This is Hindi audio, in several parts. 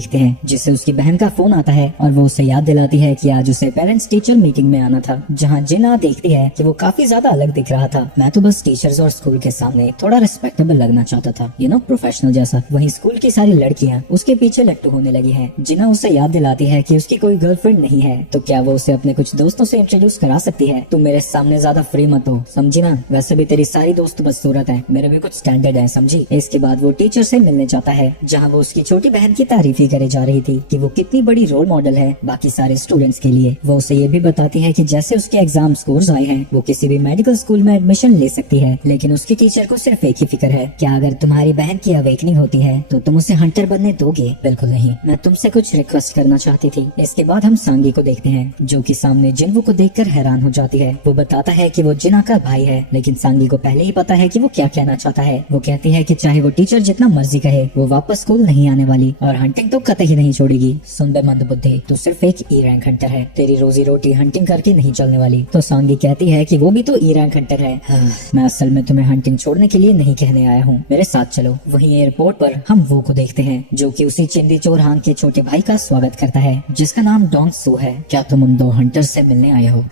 देखते हैं जिससे उसकी बहन का फोन आता है और वो उसे याद दिलाती है कि आज उसे पेरेंट्स टीचर मीटिंग में आना था, जहाँ जिना देखती है कि वो काफी ज्यादा अलग दिख रहा था। मैं तो बस टीचर्स और स्कूल के सामने थोड़ा रिस्पेक्टेबल लगना चाहता था, प्रोफेशनल जैसा। वहीं स्कूल की सारी लड़कियां उसके पीछे लट्टू होने लगी हैं। जिना उसे याद दिलाती है कि उसकी कोई गर्लफ्रेंड नहीं है, तो क्या वो उसे अपने कुछ दोस्तों से इंट्रोड्यूस करा सकती है। तुम मेरे सामने ज्यादा फ्री मत हो, समझी ना? वैसे भी तेरी सारी दोस्त बदसूरत है, मेरे भी कुछ स्टैंडर्ड है, समझी? इसके बाद वो टीचर से मिलने जाता है, जहाँ वो उसकी छोटी बहन की तारीफ ही करे जा रही थी कि वो कितनी बड़ी रोल मॉडल है बाकी सारे स्टूडेंट्स के लिए। वो उसे ये भी बताती है कि जैसे उसके एग्जाम स्कोर्स आए हैं, वो किसी भी मेडिकल स्कूल में एडमिशन ले सकती है, लेकिन उसकी टीचर को सिर्फ एक ही फिक्र है, क्या अगर तुम्हारी बहन की अवेकनिंग होती है तो तुम उसे हंटर बनने दोगे? बिल्कुल नहीं, मैं तुमसे कुछ रिक्वेस्ट करना चाहती थी। इसके बाद हम सांगी को देखते हैं, जो कि सामने जिन्वू को देखकर हैरान हो जाती है। वो बताता है कि वो जिना का भाई है, लेकिन सांगी को पहले ही पता है कि वो क्या कहना चाहता है। वो कहती है कि चाहे वो टीचर जितना मर्जी कहे, वो वापस स्कूल नहीं आने वाली और हंटिंग तो कतई ही नहीं छोड़ेगी। सुन बे मंदबुद्धि, तू सिर्फ एक ई रैंक हंटर है, तेरी रोजी रोटी हंटिंग करके नहीं चलने वाली। तो सांगी कहती है कि वो भी तो ई रैंक हंटर है। मैं असल में तुम्हें हंटिंग छोड़ने के लिए नहीं कहने आया हूँ, मेरे साथ चलो। वहीं एयरपोर्ट पर हम वो को देखते हैं, जो कि उसी चिंदी चोर हांग के छोटे भाई का स्वागत करता है, जिसका नाम डोंग सू है। क्या तुम उन दो हंटर से मिलने आए हो?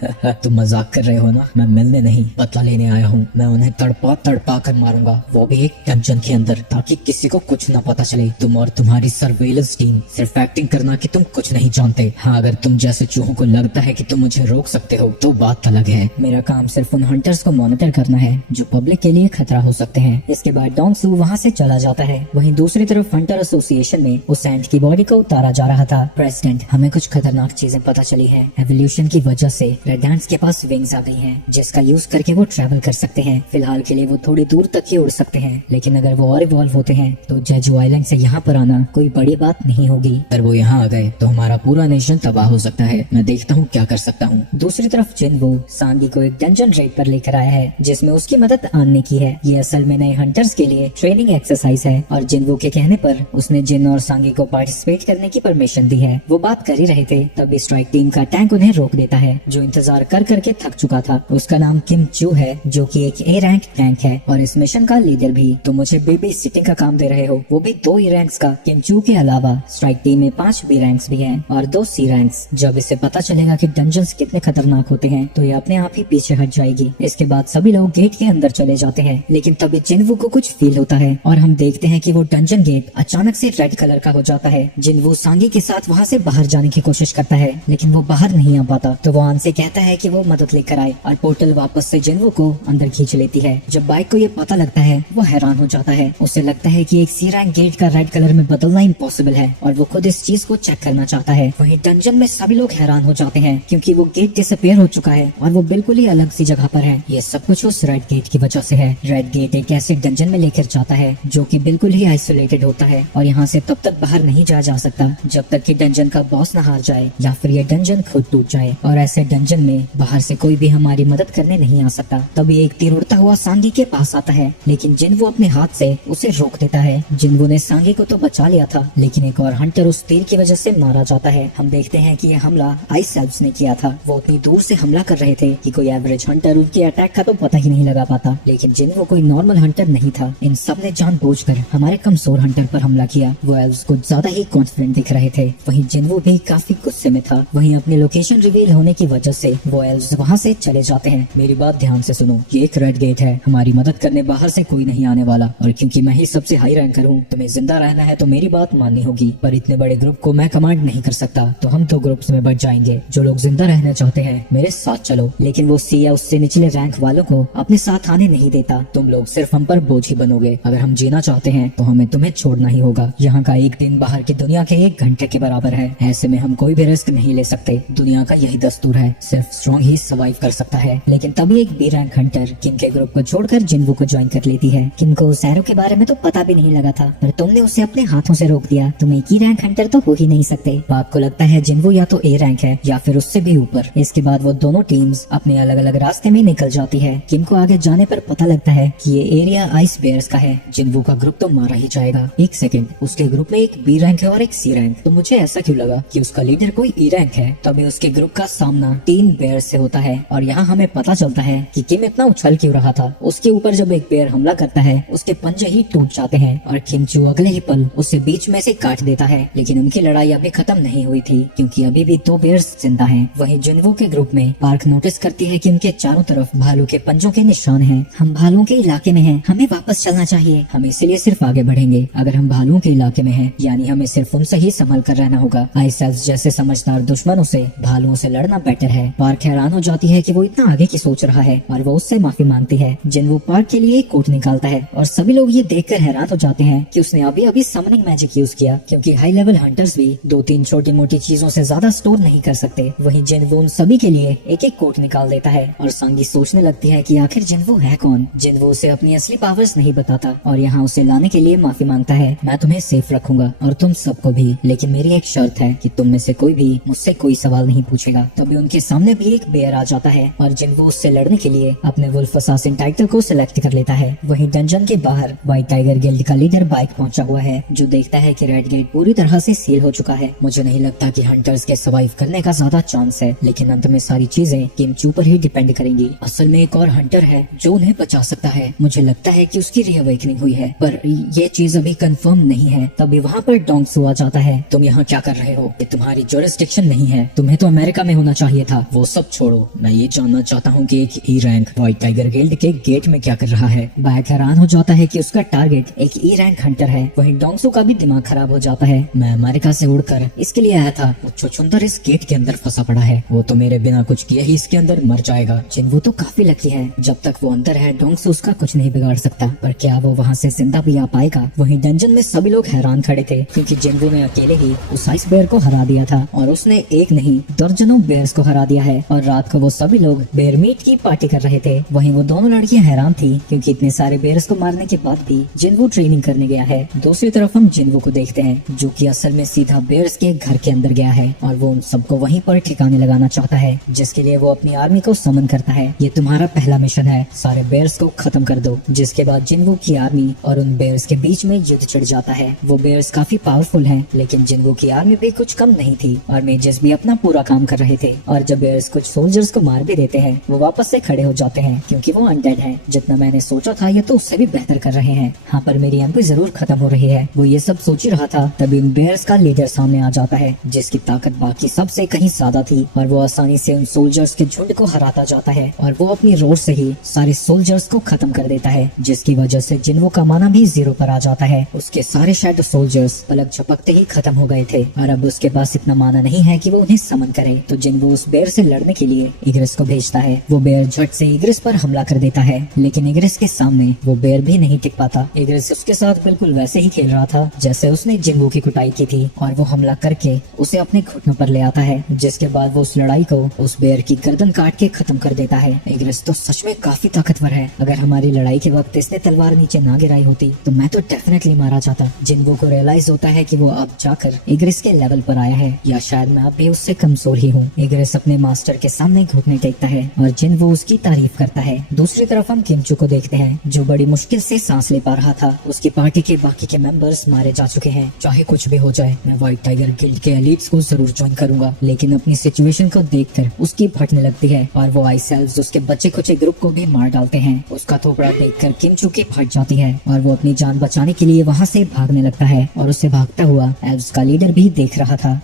तुम मजाक कर रहे हो ना? मैं मिलने नहीं, बदला लेने आया हूँ। मैं उन्हें तड़पा तड़पा कर मारूंगा, वो भी एक डंजन के अंदर, ताकि किसी को कुछ न पता चले। तुम और तुम्हारी सर्वेलेंस टीम सिर्फ एक्टिंग करना कि तुम कुछ नहीं जानते। हाँ, अगर तुम जैसे चूहों को लगता है कि तुम मुझे रोक सकते हो तो बात अलग है। मेरा काम सिर्फ उन हंटर्स को मॉनिटर करना है जो पब्लिक के लिए खतरा हो सकते हैं। इसके बाद डोंग सू वहाँ से चला जाता है। वहीं दूसरी तरफ हंटर एसोसिएशन में उस एंट की बॉडी को उतारा जा रहा था। प्रेसिडेंट, हमें कुछ खतरनाक चीजें पता चली है। एवोल्यूशन की वजह से रेड एंट्स के पास विंग्स आ गई हैं, जिसका यूज करके वो ट्रैवल कर सकते हैं। फिलहाल के लिए वो थोड़ी दूर तक ही उड़ सकते हैं, लेकिन अगर वो और इवॉल्व होते हैं तो जेजू आइलैंड से यहाँ पर आना कोई बड़ी बात नहीं होगी। अगर वो यहाँ आ गए तो हमारा पूरा नेशन तबाह हो सकता है। मैं देखता हूँ क्या कर सकता हूँ। दूसरी तरफ जिन्वू सांगी को एक डंजन रेड पर लेकर आया है, जिसमें उसकी मदद आने की है। ये असल में नए हंटर्स के लिए ट्रेनिंग एक्सरसाइज है और जिन्वू के कहने पर उसने जिन और सांगी को पार्टिसिपेट करने की परमिशन दी है। वो बात कर ही रहे थे, तभी स्ट्राइक टीम का टैंक उन्हें रोक देता है, जो इंतजार कर करके थक चुका था। उसका नाम किम चू है, जो कि एक ए रैंक टैंक है और इस मिशन का लीडर भी। तो मुझे बेबी सिटिंग का काम दे रहे हो, वो भी 2 ई रैंक्स का। किम चू के अलावा स्ट्राइक टीम में 5 बी रैंक्स भी हैं और 2 सी रैंक्स। जब इसे पता चलेगा कि डंजन्स कितने खतरनाक होते हैं तो ये अपने आप ही पीछे हट जाएगी। इसके बाद सभी लोग गेट के अंदर चले जाते हैं, लेकिन तभी जिन्वू को कुछ फील होता है और हम देखते हैं कि वो डंजन गेट अचानक से रेड कलर का हो जाता है। जिन्वू सांगी के साथ वहाँ से बाहर जाने की कोशिश करता है, लेकिन वो बाहर नहीं आ पाता। तो वो आन से कहता है कि वो मदद लेकर आए और पोर्टल वापस से जिन्वू को अंदर खींच लेती है। जब बाइक को ये पता लगता है, वो हैरान हो जाता है। उसे लगता है कि एक सी रैंक गेट का रेड कलर में बदलना इम्पॉसिबल है और वो खुद इस चीज को चेक करना चाहता है। वहीं डंजन में सभी लोग हैरान हो जाते हैं, क्योंकि वो गेट डिसअपीयर हो चुका है और वो बिल्कुल ही अलग सी जगह पर है। ये सब कुछ उस रेड गेट की वजह से है। रेड गेट एक ऐसे डंजन में लेकर जाता है जो कि बिल्कुल ही आइसोलेटेड होता है और यहाँ से तब तक बाहर नहीं जाया जा सकता जब तक कि डंजन का बॉस न हार जाए या फिर ये डंजन खुद टूट जाए। और ऐसे डंजन में बाहर से कोई भी हमारी मदद करने नहीं आ सकता। तभी एक तीर उड़ता हुआ सांगी के पास आता है, लेकिन जिन्वू अपने हाथ से उसे रोक देता है। जिन्वू ने सांगी को तो बचा लिया था, लेकिन एक और हंटर उस तीर की वजह से मारा जाता है। हम देखते हैं कि यह हमला आइस सेल्व्स ने किया था। वो उतनी दूर से हमला कर रहे थे कि कोई एवरेज हंटर उनके अटैक का तो पता ही नहीं लगा पाता, लेकिन जिन्वू कोई नॉर्मल हंटर नहीं था। इन सब ने जानबूझकर हमारे कमजोर हंटर पर हमला किया। वो एल्व्स कुछ ज्यादा ही कॉन्फिडेंट दिख रहे थे। वहीं जिन्वू भी काफी गुस्से में था। वहीं अपनी लोकेशन रिवील होने की वजह से वो एल्व्स वहाँ से चले जाते हैं। मेरी बात ध्यान से सुनो, ये एक रेड गेट है, हमारी मदद करने बाहर से कोई नहीं आने वाला। और क्योंकि मैं ही सबसे हाई रैंकर हूँ, तुम्हें जिंदा रहना है तो मेरी बात माननी होगी। पर इतने बड़े ग्रुप को मैं कमांड नहीं कर सकता, तो हम 2 ग्रुप्स में बट जाएंगे। जो लोग जिंदा रहना चाहते हैं मेरे साथ चलो। लेकिन वो सी या उससे निचले रैंक वालों को अपने साथ आने नहीं देता। तुम लोग सिर्फ हम पर बोझ ही बनोगे। अगर हम जीना चाहते हैं तो हमें तुम्हें छोड़ना ही होगा। यहाँ का एक दिन बाहर की दुनिया के 1 घंटे के बराबर है। ऐसे में हम कोई भी रिस्क नहीं ले सकते। दुनिया का यही दस्तूर है, सिर्फ स्ट्रॉन्ग ही सर्वाइव कर सकता है। लेकिन तभी एक बी रैंक हंटर किम के ग्रुप को छोड़कर जिन्वू को ज्वाइन कर लेती है। किम को सैरो के बारे में तो पता भी नहीं लगा था, पर तुमने उसे अपने हाथों से रोक दिया। तुम एक ही रैंक हंटर तो हो ही नहीं सकते। बाप को लगता है जिन्वू या तो ए रैंक है या फिर उससे भी ऊपर। इसके बाद वो दोनों टीम्स अपने अलग अलग रास्ते में निकल जाती है। किम को आगे जाने पर पता लगता है कि ये एरिया आइस बेयर्स का है। जिन्वू का ग्रुप तो मारा ही जाएगा। एक सेकंड, उसके ग्रुप में एक बी रैंक है और एक सी रैंक। तो मुझे ऐसा क्यों लगा कि उसका लीडर कोई ई रैंक है। तभी उसके ग्रुप का सामना 3 बेयर से होता है और यहाँ हमें पता चलता है कि किम इतना उछल क्यों रहा था। उसके ऊपर जब एक बेयर हमला करता है, उसके पंजे ही टूट जाते हैं और किम चू अगले ही पल उसे बीच में से काट काट देता है, लेकिन उनकी लड़ाई अभी खत्म नहीं हुई थी क्योंकि अभी भी 2 बेयर्स जिंदा हैं। वहीं जिनवो के ग्रुप में पार्क नोटिस करती है कि उनके चारों तरफ भालू के पंजों के निशान हैं। हम भालुओं के इलाके में हैं, हमें वापस चलना चाहिए। हम इसीलिए सिर्फ आगे बढ़ेंगे। अगर हम भालुओं के इलाके में हैं, यानी हमें सिर्फ उनसे ही संभल कर रहना होगा। आइस एल्व्स जैसे समझदार दुश्मनों से भालुओं से लड़ना बेटर है। पार्क हैरान हो जाती है कि वो इतना आगे की सोच रहा है और वो उससे माफी मांगती है। जिनवो पार्क के लिए एक कोट निकालता है और सभी लोग ये देखकर हैरान हो जाते हैं कि उसने अभी अभी समनिंग मैजिक यूज किया, क्योंकि हाई लेवल हंटर्स भी 2-3 छोटी मोटी चीजों से ज्यादा स्टोर नहीं कर सकते। वहीं जिनवो उन सभी के लिए एक एक कोट निकाल देता है और सांगी सोचने लगती है कि आखिर जिनवो है कौन। जिनवो उसे अपनी असली पावर्स नहीं बताता और यहाँ उसे लाने के लिए माफी मांगता है। मैं तुम्हें सेफ रखूंगा और तुम सबको भी, लेकिन मेरी एक शर्त है कि तुम में से कोई भी मुझसे कोई सवाल नहीं पूछेगा। तभी उनके सामने भी एक बेयर आ जाता है और जिनवो उससे लड़ने के लिए अपने वुल्फ असासिन टाइटल को सिलेक्ट कर लेता है। वहीं डंजन के बाहर व्हाइट टाइगर गिल्ड का लीडर बाइक पहुंचा हुआ है, जो देखता है कि रेड गेट पूरी तरह से सील हो चुका है। मुझे नहीं लगता कि हंटर्स के सर्वाइव करने का ज्यादा चांस है, लेकिन अंत में सारी चीजें किमचू पर ही डिपेंड करेंगी। असल में एक और हंटर है जो उन्हें बचा सकता है। मुझे लगता है कि उसकी रीअवेकनिंग हुई है, पर ये चीज अभी कंफर्म नहीं है। तभी वहाँ पर डोंगसू आ जाता है। तुम यहाँ क्या कर रहे हो? ये तुम्हारी जुरिस्डिक्शन नहीं है, तुम्हें तो अमेरिका में होना चाहिए था। वो सब छोड़ो, मैं ये जानना चाहता हूँ कि एक E rank white tiger guild के गेट में क्या कर रहा है। बाइक हैरान हो जाता है कि उसका टारगेट एक ई रैंक हंटर है। वहीं डोंगसू का भी दिमाग खराब हो जाता है। मैं अमेरिका से उड़कर इसके लिए आया था। वो छुछुंदर इस गेट के अंदर फंसा पड़ा है। वो तो मेरे बिना कुछ किए ही इसके अंदर मर जाएगा। जिनवो तो काफी लकी है, जब तक वो अंदर है डोंगसू उसका कुछ नहीं बिगाड़ सकता। पर क्या वो वहाँ से जिंदा भी आ पाएगा? वहीं डंजन में सभी लोग हैरान खड़े थे क्योंकि जिनवो ने अकेले ही उस आइस बेयर को हरा दिया था और उसने एक नहीं दर्जनों बेयर्स को हरा दिया है। और रात को वो सभी लोग बेयर मीट की पार्टी कर रहे थे। वहीं वो दोनों लड़कियां हैरान थी क्योंकि इतने सारे बेयर्स को मारने के बाद भी जिनवो ट्रेनिंग करने गया है। दूसरी तरफ हम जिनवो को देखते हैं जो कि असल में सीधा बेयर्स के घर के अंदर गया है और वो उन सबको वहीं पर ठिकाने लगाना चाहता है, जिसके लिए वो अपनी आर्मी को समन करता है। ये तुम्हारा पहला मिशन है, सारे बेयर्स को खत्म कर दो। जिसके बाद जिनवो की आर्मी और उन बेयर्स के बीच में युद्ध छिड़ जाता है। वो बेयर्स काफी पावरफुल हैं, लेकिन जिनवो की आर्मी भी कुछ कम नहीं थी और मेजर्स भी अपना पूरा काम कर रहे थे। और जब बेयर्स कुछ सोल्जर्स को मार भी देते हैं, वो वापस से खड़े हो जाते हैं क्योंकि वो अनडेड है। जितना मैंने सोचा था ये तो उससे भी बेहतर कर रहे हैं। हाँ, पर मेरी एमपी जरूर खत्म हो रही है। वो ये सब सोच ही रहा था, तभी उन बेयर्स का लीडर सामने आ जाता है जिसकी ताकत बाकी सबसे कहीं ज्यादा थी और वो आसानी से उन सोल्जर्स के झुंड को हराता जाता है और वो अपनी रोर से ही सारे सोल्जर्स को खत्म कर देता है, जिसकी वजह से जिनवो का माना भी 0 पर आ जाता है। उसके सारे शैडो सोल्जर्स पलक झपकते ही खत्म हो गए थे और अब उसके पास इतना माना नहीं है कि वो उन्हें समन करे। तो जिनवो उस बेयर से लड़ने के लिए इग्रिस को भेजता है। वो बेयर झट से इग्रिस पर हमला कर देता है, लेकिन इग्रिस के सामने वो बेयर भी नहीं टिक पाता। इग्रिस उसके साथ बिल्कुल वैसे ही खेल रहा था जैसे उसने जिनवो की कुटाई की थी और वो हमला करके उसे अपने घुटनों पर ले आता है, जिसके बाद वो उस लड़ाई को उस बेयर की गर्दन काट के खत्म कर देता है। इग्रिस तो सच में काफी ताकतवर है। अगर हमारी लड़ाई के वक्त इसने तलवार नीचे ना गिराई होती तो मैं तो डेफिनेटली मारा जाता। जिनवो को रियलाइज होता है कि वो अब जाकर इग्रिस के लेवल पर आया है, या शायद मैं अब भी उससे कमजोर ही हूँ। इग्रिस अपने मास्टर के सामने घुटने टेकता है और जिनवो उसकी तारीफ करता है। दूसरी तरफ हम किमचू को देखते हैं जो बड़ी मुश्किल से सांस ले पा रहा था। उसकी पार्टी के बाकी के मेंबर्स मारे जा चुके हैं। चाहे कुछ भी हो जाए, मैं व्हाइट टाइगर गिल्ड के एलिट्स को जरूर ज्वाइन करूंगा। लेकिन अपनी सिचुएशन को देखकर उसकी फटने लगती है और वो आइस एल्व्स उसके बच्चे कुछ ग्रुप को भी मार डालते हैं। उसका थोपड़ा देखकर किमचू की फट जाती है और वो अपनी जान बचाने के लिए वहाँ से भागने लगता है और उसे भागता हुआ एल्व्स का लीडर भी देख रहा था।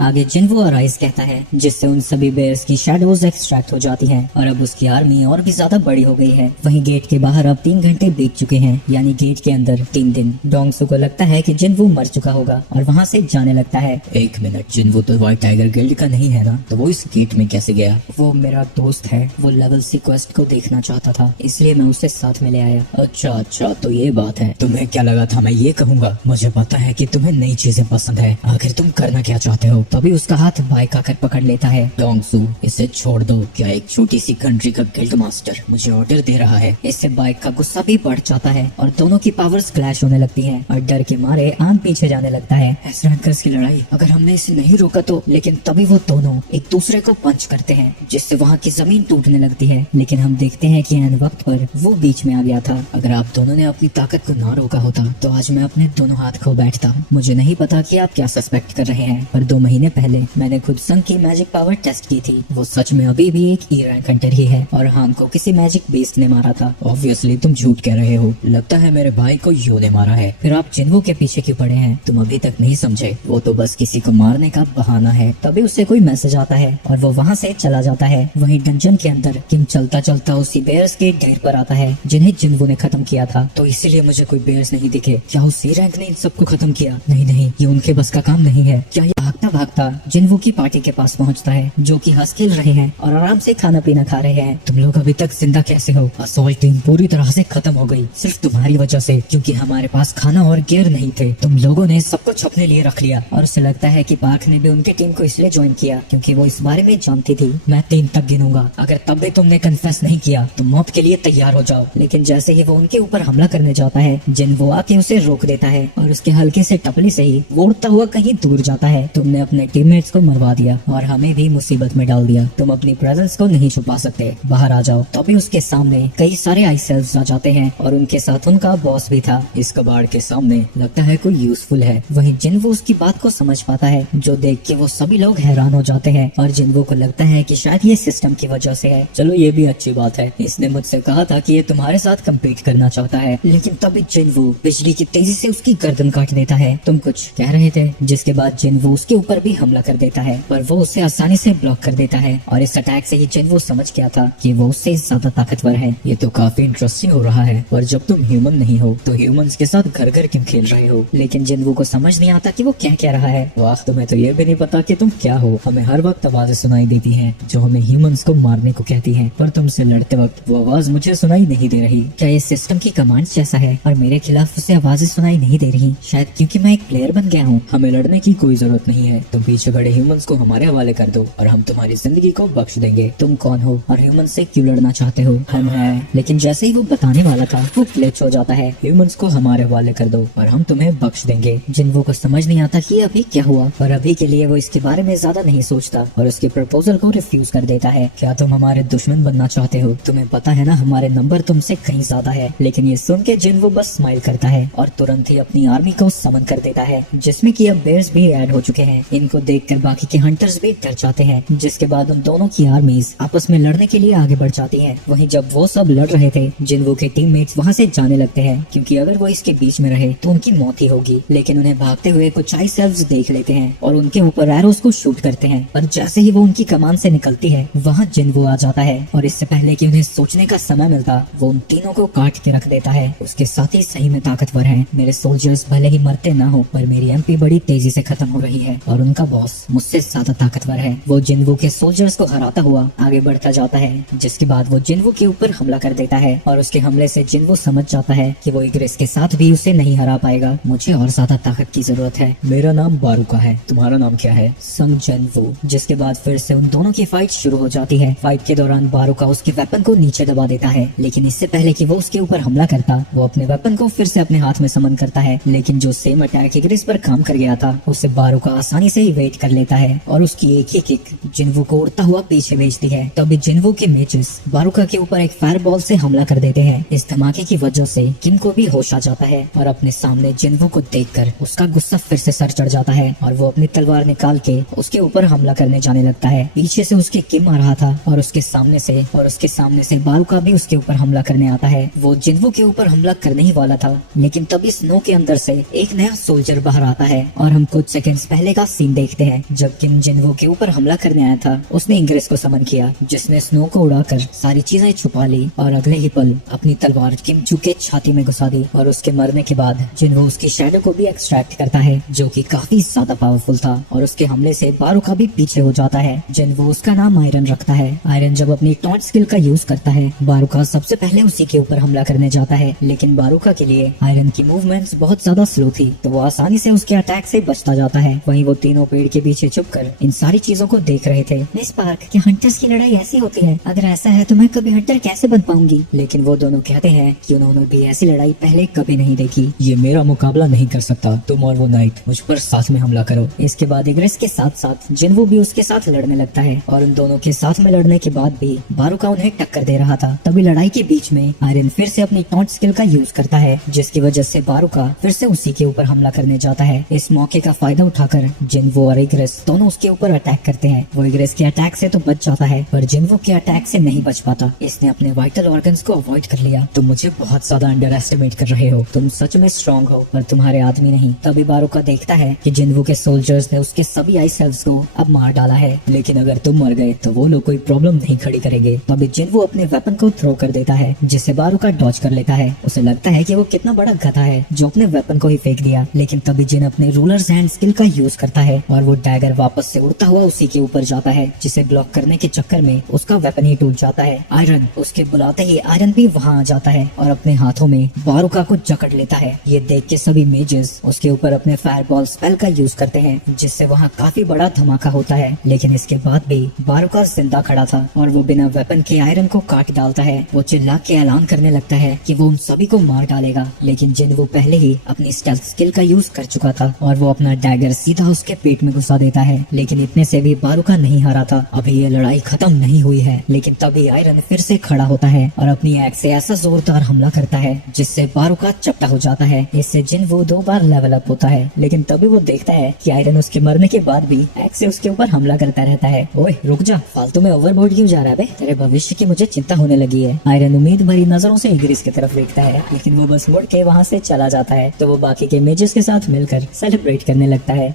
आगे जिनवो और आइस कहता है, जिससे उन सभी बेयर्स की शैडोज एक्सट्रैक्ट हो जाती हैं और अब उसकी आर्मी और भी ज्यादा बड़ी हो गई है। वहीं गेट के बाहर अब 3 घंटे बीत चुके हैं, यानी गेट के अंदर 3 दिन। डोंगसू को लगता है कि जिनवो मर चुका होगा और वहाँ से जाने लगता है। एक मिनट, जिनवो तो व्हाइट टाइगर गिल्ड का नहीं है ना, तो वो इस गेट में कैसे गया? वो मेरा दोस्त है, वो लेवल सी क्वेस्ट को देखना चाहता था, इसलिए मैं उसे साथ में ले आया। अच्छा, तो ये बात है। तुम्हें क्या लगा था मैं ये कहूँगा? मुझे पता है कि तुम्हें नई चीजें पसंद है। आखिर तुम करना क्या चाहते हो? तभी उसका हाथ बाइक आकर पकड़ लेता है। डोंगसू, इसे छोड़ दो। क्या एक छोटी सी कंट्री का गिल्ड मास्टर मुझे ऑर्डर दे रहा है? इससे बाइक का गुस्सा भी बढ़ जाता है और दोनों की पावर्स क्लैश होने लगती हैं और डर के मारे आम पीछे जाने लगता है। एसरैंकर्स की लड़ाई, अगर हमने इसे नहीं रोका तो। लेकिन तभी वो दोनों एक दूसरे को पंच करते हैं जिससे वहाँ की जमीन टूटने लगती है। लेकिन हम देखते हैं कि ऐन वक्त पर वो बीच में आ गया था। अगर आप दोनों ने अपनी ताकत को ना रोका होता तो आज मैं अपने दोनों हाथ खो बैठता। मुझे नहीं पता कि आप क्या सस्पेक्ट कर रहे हैं, पर 2 महीने महीने पहले मैंने खुद संग की मैजिक पावर टेस्ट की थी। वो सच में अभी भी एक ई रैंक हंटर ही है और हान को किसी मैजिक बीस्ट ने मारा था। ऑब्वियसली तुम झूठ कह रहे हो, लगता है मेरे भाई को यू ने मारा है। फिर आप जिन्वो के पीछे क्यों पड़े हैं? तुम अभी तक नहीं समझे, वो तो बस किसी को मारने का बहाना है। तभी उससे कोई मैसेज आता है और वो वहाँ से चला जाता है। वहीं डंजन के अंदर किम चलता चलता उसी बेयर्स के ढेर पर आता है जिन्हें जिन्वो ने खत्म किया था। तो इसीलिए मुझे कोई बेयर्स नहीं दिखे। क्या उस सी रैंक ने इन सबको खत्म किया? नहीं, ये उनके बस का काम नहीं है। क्या ये भागता भागता जिन्वो की पार्टी के पास पहुंचता है जो कि हंस खेल रहे हैं और आराम से खाना पीना खा रहे हैं। तुम लोग अभी तक जिंदा कैसे हो? असॉल्ट टीम पूरी तरह से खत्म हो गई, सिर्फ तुम्हारी वजह से, क्योंकि हमारे पास खाना और गियर नहीं थे। तुम लोगों ने सब कुछ अपने लिए रख लिया। और उसे लगता है कि पार्क ने भी उनकी टीम को इसलिए ज्वाइन किया क्योंकि वो इस बारे में जानती थी। मैं 3 तक गिनूंगा, अगर तब भी तुमने कन्फेस नहीं किया तो मौत के लिए तैयार हो जाओ। लेकिन जैसे ही वो उनके ऊपर हमला करने जाता है, जिन्वो आके उसे रोक देता है और उसके हल्के से टपली से ही वो उड़ता हुआ कहीं दूर जाता है। तुमने अपने टीममेट्स को मरवा दिया और हमें भी मुसीबत में डाल दिया। तुम अपनी प्रेजेंस को नहीं छुपा सकते, बाहर आ जाओ। तभी उसके सामने कई सारे आइस एल्व्स आ जाते हैं और उनके साथ उनका बॉस भी था। इस कबाड़ के सामने लगता है कोई यूजफुल है। वहीं जिन्वो उसकी बात को समझ पाता है, जो देख के वो सभी लोग हैरान हो जाते हैं और जिन्वो को लगता है कि शायद ये सिस्टम की वजह से है। चलो ये भी अच्छी बात है, इसने मुझसे कहा था कि ये तुम्हारे साथ कम्पीट करना चाहता है। लेकिन तभी जिन्वो बिजली की तेजी से उसकी गर्दन काट देता है। तुम कुछ कह रहे थे? जिसके बाद जिन्वो उसके ऊपर भी हमला कर देता है पर वो उसे आसानी से ब्लॉक कर देता है और इस अटैक से ही जिन्वो समझ गया था कि वो उससे ज्यादा ताकतवर है। ये तो काफी इंटरेस्टिंग हो रहा है, पर जब तुम ह्यूमन नहीं हो तो ह्यूमंस के साथ घर घर क्यों खेल रहे हो? लेकिन जिन्वो को समझ नहीं आता कि वो क्या कह रहा है। वाह, तुम्हें तो ये भी नहीं पता कि तुम क्या हो। हमें हर वक्त आवाजें सुनाई देती हैं जो हमें ह्यूमंस को मारने को कहती हैं, पर तुमसे लड़ते वक्त वो आवाज मुझे सुनाई नहीं दे रही। क्या ये सिस्टम की कमांड्स जैसा है और मेरे खिलाफ उसे आवाजें सुनाई नहीं दे रही? शायद क्योंकि मैं एक प्लेयर बन गया हूँ। हमें लड़ने की कोई जरूरत नहीं है, तुम पीछे खड़े ह्यूमंस को हमारे हवाले कर दो और हम तुम्हारी जिंदगी को बख्श देंगे। तुम कौन हो और ह्यूमन से क्यों लड़ना चाहते हो? हम हैं। लेकिन जैसे ही वो बताने वाला था वो ग्लिच हो जाता है। ह्यूमंस को हमारे हवाले कर दो और हम तुम्हें बख्श देंगे। जिन्वो को समझ नहीं आता कि अभी क्या हुआ, पर अभी के लिए वो इसके बारे में ज्यादा नहीं सोचता और उसके प्रपोजल को रिफ्यूज कर देता है। क्या तुम हमारे दुश्मन बनना चाहते हो? तुम्हें पता है ना हमारे नंबर तुमसे कहीं ज्यादा है। लेकिन ये सुन के जिन्वो बस स्माइल करता है और तुरंत ही अपनी आर्मी को समन कर देता है, जिसमें कि अब बेयर्स भी ऐड हो चुके हैं। इनको देखकर बाकी के हंटर्स भी डर जाते हैं, जिसके बाद उन दोनों की आर्मीज आपस में लड़ने के लिए आगे बढ़ जाती हैं। वहीं जब वो सब लड़ रहे थे, जिन्वो के टीममेट्स वहाँ से जाने लगते हैं क्योंकि अगर वो इसके बीच में रहे तो उनकी मौत ही होगी। लेकिन उन्हें भागते हुए कुछ आइस एल्व्स देख लेते हैं और उनके ऊपर एरोस को शूट करते हैं। पर जैसे ही वो उनकी कमान से निकलती है, वहाँ जिन्वो आ जाता है और इससे पहले कि उन्हें सोचने का समय मिलता, वो उन तीनों को काट के रख देता है। उसके साथ ही सही में ताकतवर है। मेरे सोल्जर्स भले ही मरते ना हो, पर मेरी एमपी बड़ी तेजी से खत्म हो रही है और उनका बॉस मुझसे ज्यादा ताकतवर है। वो जिन्वो के सोल्जर्स को हराता हुआ आगे बढ़ता जाता है, जिसके बाद वो जिन्वो के ऊपर हमला कर देता है और उसके हमले से जिन्वो समझ जाता है कि वो इग्रेस के साथ भी उसे नहीं हरा पाएगा। मुझे और ज्यादा ताकत की जरूरत है। मेरा नाम बारूका है, तुम्हारा नाम क्या है? संग जिन्वो। जिसके बाद फिर से उन दोनों की फाइट शुरू हो जाती है। फाइट के दौरान बारूका उसके वेपन को नीचे दबा देता है, लेकिन इससे पहले कि वो उसके ऊपर हमला करता, वो अपने वेपन को फिर से अपने हाथ में समन करता है। लेकिन जो सेम अटैक इग्रेस पर काम कर गया था, उसे बारूका आसानी से ही वेट कर लेता है और उसकी एक ही किक जिन्वो को उड़ता हुआ पीछे भेजती है। तभी जिन्वो के मेचेस बारूका के ऊपर एक फायर बॉल से हमला कर देते हैं। इस धमाके की वजह से किम को भी होश आ जाता है और अपने सामने जिन्वो को देखकर उसका गुस्सा फिर से सर चढ़ जाता है और वो अपनी तलवार निकाल के उसके ऊपर हमला करने जाने लगता है। पीछे से उसके किम आ रहा था और उसके सामने से बारूका भी उसके ऊपर हमला करने आता है। वो जिन्वो के ऊपर हमला करने ही वाला था, लेकिन तभी स्नो के अंदर से एक नया सोल्जर बाहर आता है और हम कुछ सेकंड्स पहले का सीन देखते हैं जब किम जिन्वो के ऊपर हमला करने आया था। उसने इंग्रेस को समन किया, जिसने स्नो को उड़ाकर सारी चीजें छुपा ली और अगले ही पल अपनी तलवार किम चू के छाती में घुसा दी और उसके मरने के बाद जिन्वो उसकी शैडो को भी एक्सट्रैक्ट करता है, जो कि काफी ज्यादा पावरफुल था और उसके हमले से बारूका भी पीछे हो जाता है। जिन्वो उसका नाम आयरन रखता है। आयरन जब अपनी टॉन्ट स्किल का यूज करता है, बारूका सबसे पहले उसी के ऊपर हमला करने जाता है, लेकिन बारूका के लिए आयरन की मूवमेंट्स बहुत ज्यादा स्लो थी, तो वो आसानी से उसके अटैक से बचता जाता है। वहीं वो तीनों पेड़ के पीछे छुपकर इन सारी चीजों को देख रहे थे। मिस पार्क, क्या हंटर्स की लड़ाई ऐसी होती है? अगर ऐसा है तो मैं कभी हंटर कैसे बन पाऊंगी? लेकिन वो दोनों कहते हैं कि उन्होंने भी ऐसी लड़ाई पहले कभी नहीं देखी। ये मेरा मुकाबला नहीं कर सकता, तुम और वो नाइट मुझ पर साथ में हमला करो। इसके बाद इग्रेस के साथ साथ जिन्वो भी उसके साथ लड़ने लगता है और उन दोनों के साथ में लड़ने के बाद भी बारूका उन्हें टक्कर दे रहा था। तभी लड़ाई के बीच में आयरन फिर से अपनी टॉन्ट स्किल का यूज करता है, जिसकी वजह से बारूका फिर से उसी के ऊपर हमला करने जाता है। इस मौके का फायदा उठाकर कर जिनवो और इग्रेस दोनों उसके ऊपर अटैक करते हैं। वो इग्रेस के अटैक से तो बच जाता है पर जिनवो के अटैक से नहीं बच पाता। इसने अपने वाइटल ऑर्गन्स को अवॉइड कर लिया। तुम मुझे बहुत ज्यादा अंडर एस्टिमेट कर रहे हो। तुम सच में स्ट्रांग हो पर तुम्हारे आदमी नहीं। तभी बारुका देखता है कि जिनवो के सोल्जर्स ने उसके सभी आइस एल्व्स को अब मार डाला है, लेकिन अगर तुम मर गए तो वो लोग कोई प्रॉब्लम नहीं खड़ी करेंगे। तभी जिनवो अपने वेपन को थ्रो कर देता है जिसे बारुका डॉज कर लेता है। उसे लगता है कि वो कितना बड़ा गधा है जो अपने वेपन को ही फेंक दिया, लेकिन तभी जिन अपने रूलर्स हैंड स्किल का यूज करता है और वो डैगर वापस से उड़ता हुआ उसी के ऊपर जाता है, जिसे ब्लॉक करने के चक्कर में उसका वेपन ही टूट जाता है। आयरन उसके बुलाते ही आयरन भी वहाँ आ जाता है और अपने हाथों में बारुका को जकड़ लेता है। ये देख के सभी मेजेस उसके ऊपर अपने फायरबॉल स्पेल का यूज करते हैं जिससे वहाँ काफी बड़ा धमाका होता है, लेकिन इसके बाद भी बारुका जिंदा खड़ा था और वो बिना वेपन के आयरन को काट डालता है। वो चिल्ला के ऐलान करने लगता है कि वो उन सभी को मार डालेगा, लेकिन जिन वो पहले ही अपनी स्टेल्थ स्किल का यूज कर चुका था और वो अपना डैगर सीधा उसके पेट में घुसा देता है। लेकिन इतने से भी बारुका नहीं हारा था। अभी ये लड़ाई खत्म नहीं हुई है, लेकिन तभी आयरन फिर से खड़ा होता है और अपनी एक्स से ऐसा जोरदार हमला करता है जिससे बारुका चपटा हो जाता है। इससे जिन वो 2 बार लेवल अप होता है, लेकिन तभी वो देखता है कि आयरन उसके मरने के बाद भी एक्स से उसके ऊपर हमला करता रहता है। ओए रुक जा, फालतू में ओवरबोर्ड क्यों जा रहा है बे? तेरे भविष्य की मुझे चिंता होने लगी है। आयरन उम्मीद भरी नजरों से इग्रिस की तरफ देखता है, लेकिन वो बस मुड़ के वहाँ से चला जाता है। तो वो बाकी के मेजेस के साथ मिलकर सेलिब्रेट करने लगता है।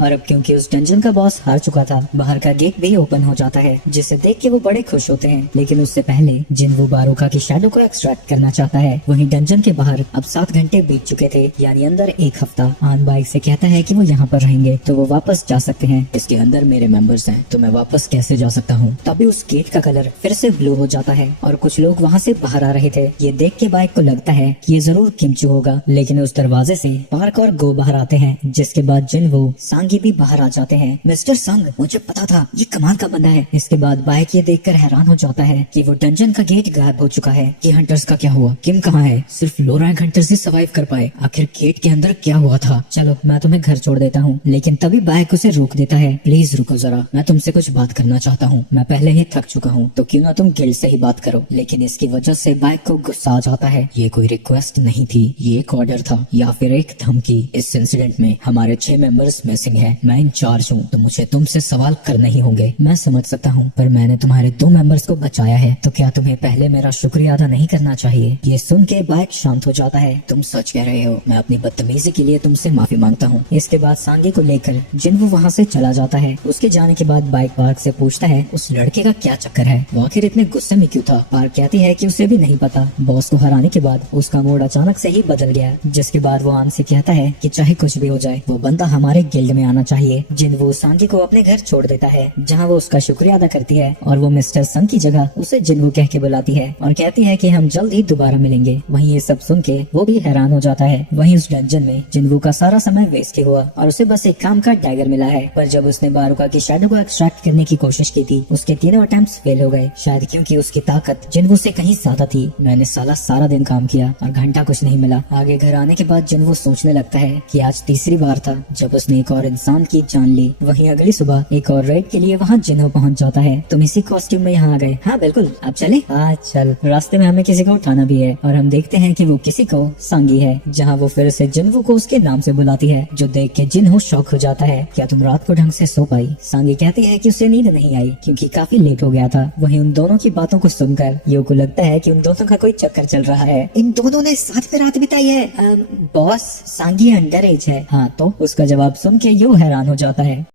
और अब क्योंकि उस डंजन का बॉस हार चुका था, बाहर का गेट भी ओपन हो जाता है जिसे देख के वो बड़े खुश होते हैं। लेकिन उससे पहले जिनवो बारुका की शैडो को एक्सट्रैक्ट करना चाहता है। वहीं डंजन के बाहर अब 7 घंटे बीत चुके थे, यानी अंदर 1 हफ्ता। आन बाइक से कहता है कि वो यहाँ पर रहेंगे तो वो वापस जा सकते हैं। इसके अंदर मेरे मेंबर्स हैं तो मैं वापस कैसे जा सकता हूँ? तभी उस गेट का कलर फिर से ब्लू हो जाता है और कुछ लोग वहाँ से बाहर आ रहे थे। ये देख के बाइक को लगता है कि ये जरूर किमचू होगा, लेकिन उस दरवाजे से पार्क और गो बाहर आते हैं, जिसके बाद जिनवो सांगी भी बाहर आ जाते हैं। मिस्टर संग, मुझे पता था ये कमाल का बंदा है। इसके बाद बाइक ये देखकर हैरान हो जाता है कि वो डंजन का गेट गायब हो चुका है। कि हंटर्स का क्या हुआ? किम कहाँ है? सिर्फ लोरैंक हंटर्स ही सर्वाइव कर पाए। आखिर गेट के अंदर क्या हुआ था? चलो मैं तुम्हें घर छोड़ देता हूँ। लेकिन तभी बाइक उसे रोक देता है। प्लीज रुको जरा, मैं तुमसे कुछ बात करना चाहता हूँ। मैं पहले ही थक चुका हूँ, तो क्यों ना तुम गिल्ड से ही बात करो। लेकिन इसकी वजह से बाइक को गुस्सा आ जाता है। ये कोई रिक्वेस्ट नहीं थी, ये एक ऑर्डर था या फिर एक धमकी। इस इंसिडेंट में हमारे 6 मेंबर्स मिसिंग हैं। मैं इंचार्ज हूँ तो मुझे तुमसे सवाल करने ही होंगे। मैं समझ सकता हूँ, पर मैंने तुम्हारे 2 मेंबर्स को बचाया है, तो क्या तुम्हें पहले मेरा शुक्रिया अदा नहीं करना चाहिए? ये सुन के बाइक शांत हो जाता है। तुम सच कह रहे हो, मैं अपनी बदतमीजी के लिए तुमसे माफी मांगता हूँ। इसके बाद सांगी को लेकर जिनवो वहाँ से चला जाता है। उसके जाने के बाद बाइक पार्क से पूछता है उस लड़के का क्या चक्कर है, वो आखिर इतने गुस्से में क्यों था? पार्क कहती है कि उसे भी नहीं पता। बॉस को हराने के बाद उसका मूड अचानक से ही बदल गया, जिसके बाद वो आन से कहता है कि चाहे कुछ भी हो जाए वो बंदा हमारे गिल्ड में आना चाहिए। जिनवो सांगी को अपने घर छोड़ देता है, जहाँ वो उसका शुक्रिया अदा करती है और वो मिस्टर संग की जगह उसे जिनवो कह के बुलाती है और कहती है कि हम जल्द ही दोबारा मिलेंगे। वहीं ये सब सुन के वो भी हैरान हो जाता है। वहीं उस डंजन में जिनवो का सारा समय वेस्ट ही हुआ और उसे बस एक काम का डैगर मिला है। पर जब उसने बारुका की शैडो को एक्सट्रैक्ट करने की कोशिश की थी, उसके तीनों अटेम्प्ट्स फेल हो गए, शायद क्योंकि उसकी ताकत जिनवो से कहीं ज्यादा थी। मैंने सारा दिन काम किया और घंटा कुछ नहीं मिला। आगे घर आने के बाद जिनवो सोचने लगता है कि आज तीसरी बार था जब उसने एक और इंसान की जान ली। वहीं अगली सुबह एक और रेड के लिए वहाँ जिन्हो पहुँच जाता है। तुम इसी कॉस्ट्यूम में यहाँ आ गए? हाँ बिल्कुल, अब चले? हाँ चल। रास्ते में हमें किसी को उठाना भी है और हम देखते हैं कि वो किसी को सांगी है, जहाँ वो फिर से जिन्हो को उसके नाम से बुलाती है, जो देख के जिन्हो शॉक हो जाता है। क्या तुम रात को ढंग से सो पाई? सांगी कहती है कि उसे नींद नहीं आई क्योंकि काफी लेट हो गया था। वहीं उन दोनों की बातों को सुनकर यो को लगता है कि उन दोनों का कोई चक्कर चल रहा है। इन दोनों ने साथ में रात बिताई है। बॉस, सांगी अंडर एज है। हाँ तो? उसका जवाब सुन के यो हैरान हो जाता है।